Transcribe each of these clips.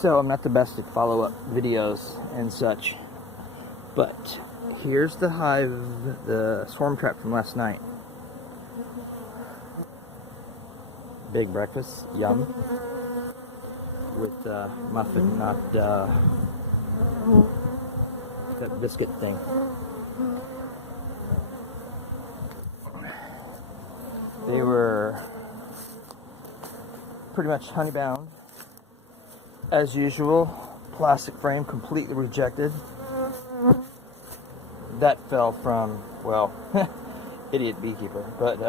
So I'm not the best at follow-up videos and such, but here's the hive, the swarm trap from last night. Big breakfast, yum, with muffin, not that biscuit thing. They were pretty much honey bound as usual. Plastic frame completely rejected. That fell from, well, idiot beekeeper. But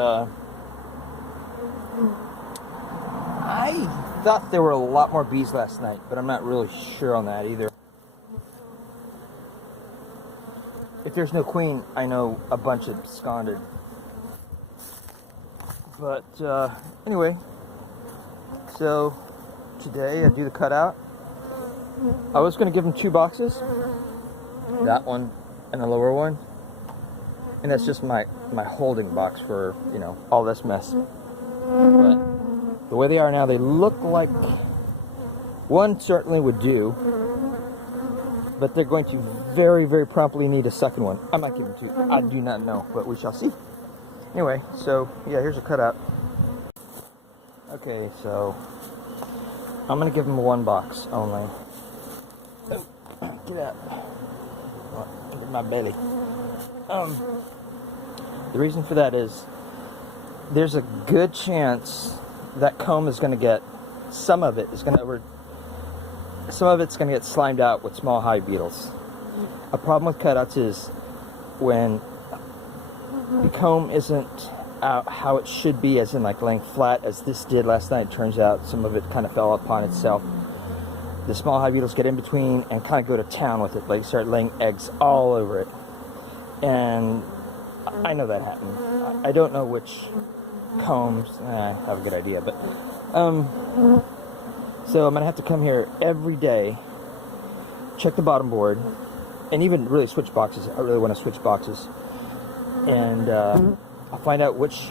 I thought there were a lot more bees last night, but I'm not really sure on that either. If there's no queen, I know a bunch of absconded. But anyway, so today I do the cutout. I was going to give them 2 boxes, that one and a lower one, and that's just my holding box for, you know, all this mess. But the way they are now, they look like one certainly would do, but they're going to very, very promptly need a second one. I might give them 2. I do not know, but we shall see. Anyway, so yeah, here's a cutout. Okay, so I'm gonna give them 1 box only. Oh, get out. Look at my belly. The reason for that is there's a good chance that comb is gonna get, some of it's gonna get slimed out with small hive beetles. A problem with cutouts is when the comb isn't out how it should be, as in like laying flat as this did last night. It turns out some of it kind of fell upon itself. The small hive beetles get in between and kind of go to town with it, like start laying eggs all over it. And I know that happened. I don't know which combs, I have a good idea, but so I'm gonna have to come here every day, check the bottom board, and even really switch boxes. I really want to switch boxes. And I'll find out which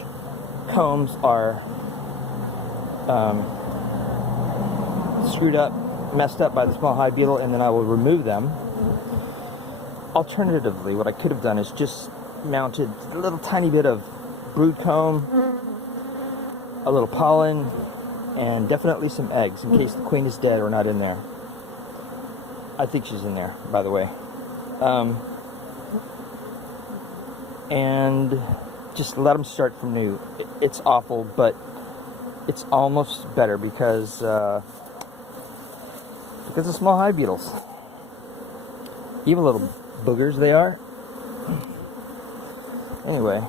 combs are screwed up, messed up by the small hive beetle, and then I will remove them. Alternatively, what I could have done is just mounted a little tiny bit of brood comb, a little pollen, and definitely some eggs in case the queen is dead or not in there. I think she's in there, by the way. And just let them start from new. It's awful, but it's almost better because of small hive beetles. Even little boogers they are. Anyway,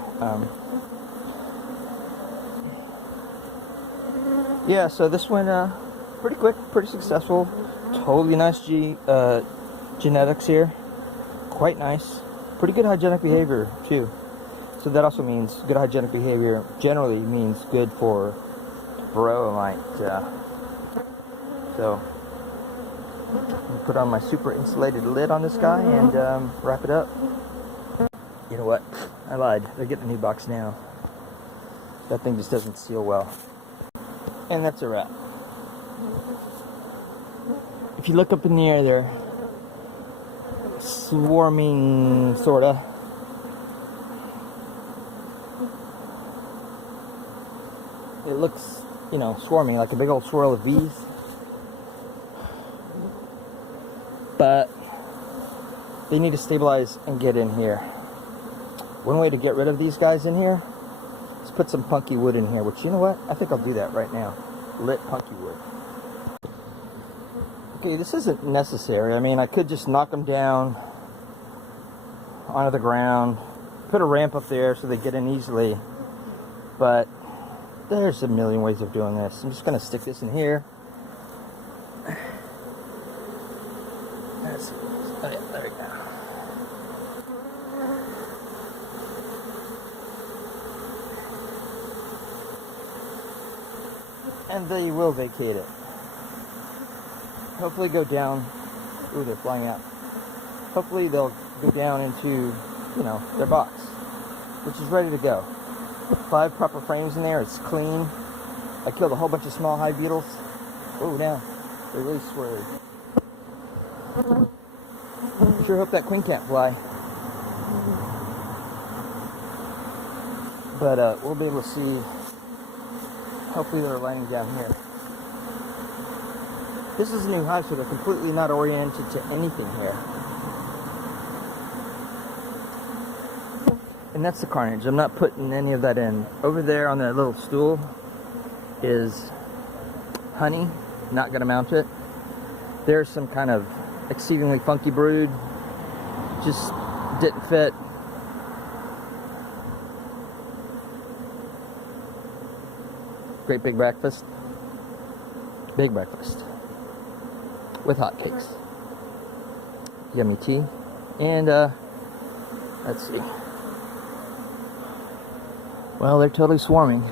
yeah, so this went pretty quick, pretty successful. Totally nice genetics here. Quite nice. Pretty good hygienic behavior too. So that also means good hygienic behavior generally means good for varroa mite. So I'm put on my super insulated lid on this guy and wrap it up. You know what? I lied. They're getting a new box now. That thing just doesn't seal well. And that's a wrap. If you look up in the air, they're swarming, sorta. It looks, you know, swarming, like a big old swirl of bees. But they need to stabilize and get in here. One way to get rid of these guys in here is put some punky wood in here, which, you know what? I think I'll do that right now. Lit punky wood. Okay, this isn't necessary. I mean, I could just knock them down onto the ground, put a ramp up there so they get in easily, but there's a million ways of doing this. I'm just going to stick this in here. Let's see. Oh, yeah, there we go. And they will vacate it. Hopefully go down. Ooh, they're flying out. Hopefully they'll go down into, you know, their box, which is ready to go. 5 proper frames in there. It's clean. I killed a whole bunch of small hive beetles. Oh, down. They really swerve. Sure hope that queen can't fly. But we'll be able to see. Hopefully they're landing down here. This is a new hive, so they're completely not oriented to anything here. And that's the carnage. I'm not putting any of that in. Over there on that little stool is honey. Not going to mount it. There's some kind of exceedingly funky brood. Just didn't fit. Great big breakfast. Big breakfast. With hotcakes. Yummy tea. And, let's see. Well, they're totally swarming.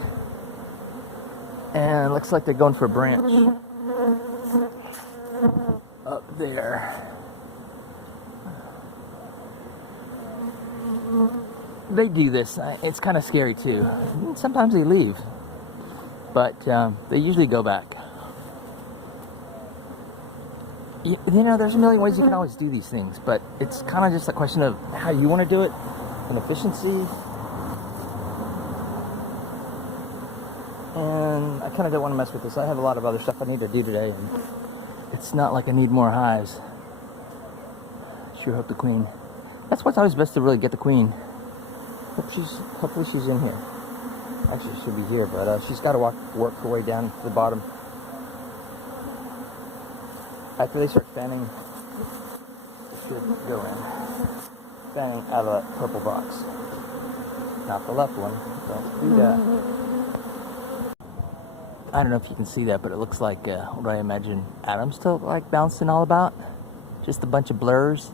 And it looks like they're going for a branch. Up there. They do this. It's kind of scary too. Sometimes they leave. But they usually go back. You know, there's a million ways you can always do these things. But it's kind of just a question of how you want to do it. And efficiency. And I kind of don't want to mess with this. I have a lot of other stuff I need to do today. And it's not like I need more hives. Sure hope the queen. That's why it's always best to really get the queen. Hopefully she's in here. Actually, she should be here, but she's got to work her way down to the bottom. After they start fanning, she should go in. Fanning out of that purple box. Not the left one. Don't do that. I don't know if you can see that, but it looks like, what do I imagine, atoms to like bouncing all about? Just a bunch of blurs.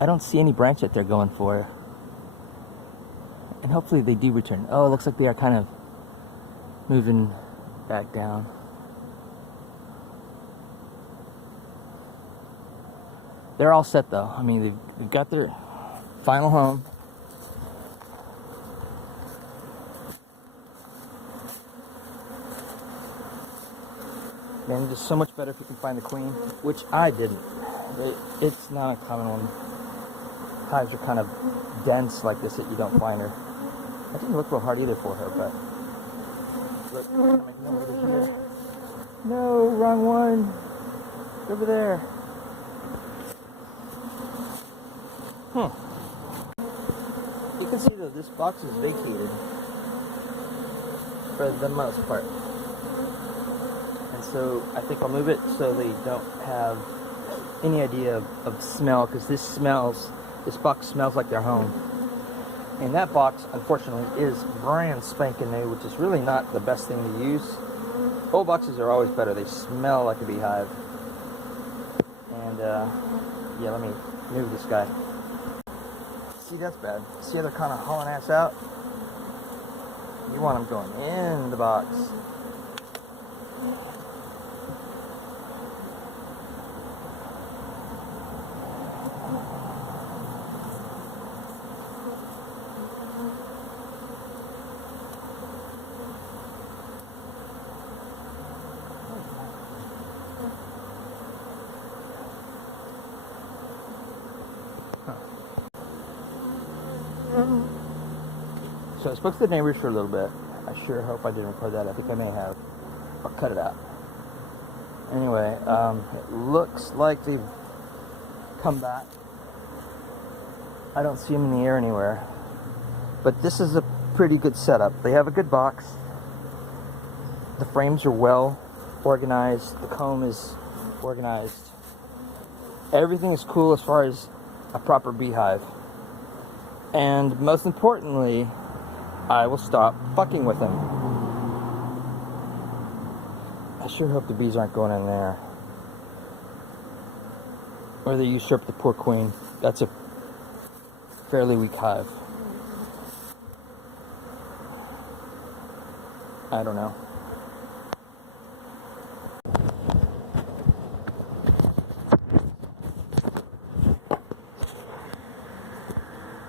I don't see any branch that they're going for. And hopefully they do return. Oh, it looks like they are kind of moving back down. They're all set though. I mean, they've got their final home. Man, just so much better if you can find the queen, which I didn't. It's not a common one. Hives are kind of dense like this that you don't find her. I didn't look real hard either for her, but look, I'm gonna make no way here. No, wrong one. Over there. You can see that this box is vacated for the most part. And so I think I'll move it so they don't have any idea of smell, because this box smells like their home. And that box, unfortunately, is brand spanking new, which is really not the best thing to use. Old boxes are always better. They smell like a beehive. And, yeah, let me move this guy. See, that's bad. See how they're kind of hauling ass out? You want them going in the box. So I spoke to the neighbors for a little bit. I sure hope I didn't record that. I think I may have. I'll cut it out. Anyway, it looks like they've come back. I don't see them in the air anywhere. But this is a pretty good setup. They have a good box. The frames are well organized. The comb is organized. Everything is cool as far as a proper beehive. And most importantly, I will stop fucking with them. I sure hope the bees aren't going in there. Or they usurp the poor queen. That's a fairly weak hive. I don't know.